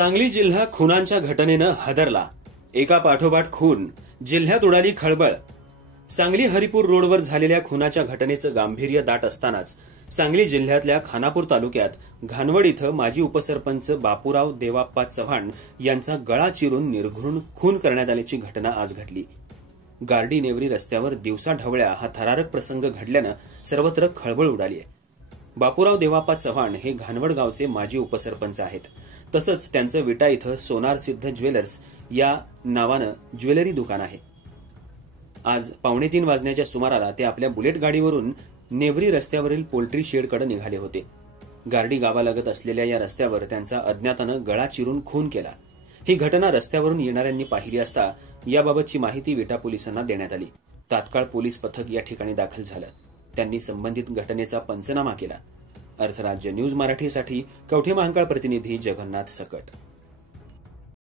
सांगली जिल्हा खुनांच्या घटनेनं हादरला। एका पाठोपाठ खून, जिल्ह्यात उडाली खळबळ। सांगली हरिपूर रोडवर झालेल्या खुनाच्या घटनेचं गांभीर्य दाट असतानाच सांगली जिल्ह्यातल्या खानापूर तालुक्यात घानवड इथं माजी उपसरपंच बापूराव देवाप्पा चव्हाण यांचा गळा चिरून निर्घृण खून करण्यात आल्याची घटना आज घडली। गार्डी नेवरी रस्त्यावर दिवसा ढवळ्या हा थरारक प्रसंग घडल्यानं सर्वत्र खळबळ उडाली आहे। बापूराव देवाप्पा चव्हाण हे घानवड गावचे माजी उपसरपंच आहेत। तसंच त्यांचं विटा इथं सोनार सिद्ध ज्वेलर्स या नावानं ज्वेलरी दुकान आहे। आज 2:45 वाजण्याच्या सुमाराला ते आपल्या बुलेट गाडीवरून नेवरी रस्त्यावरील पोल्ट्री शेडकडे निघाले होते। गार्डी गावालगत असलेल्या या रस्त्यावर त्यांचा अज्ञातानं गळा चिरून खून केला। ही घटना रस्त्यावरून येणाऱ्यांनी पाहिली असता याबाबतची माहिती विटा पोलिसांना देण्यात आली। तात्काळ पोलीस पथक या ठिकाणी दाखल झालं। त्यांनी संबंधित घटनेचा पंचनामा केला। अर्थराज्य न्यूज मराठीसाठी कवठे महांकाळ प्रतिनिधी जगन्नाथ सकट।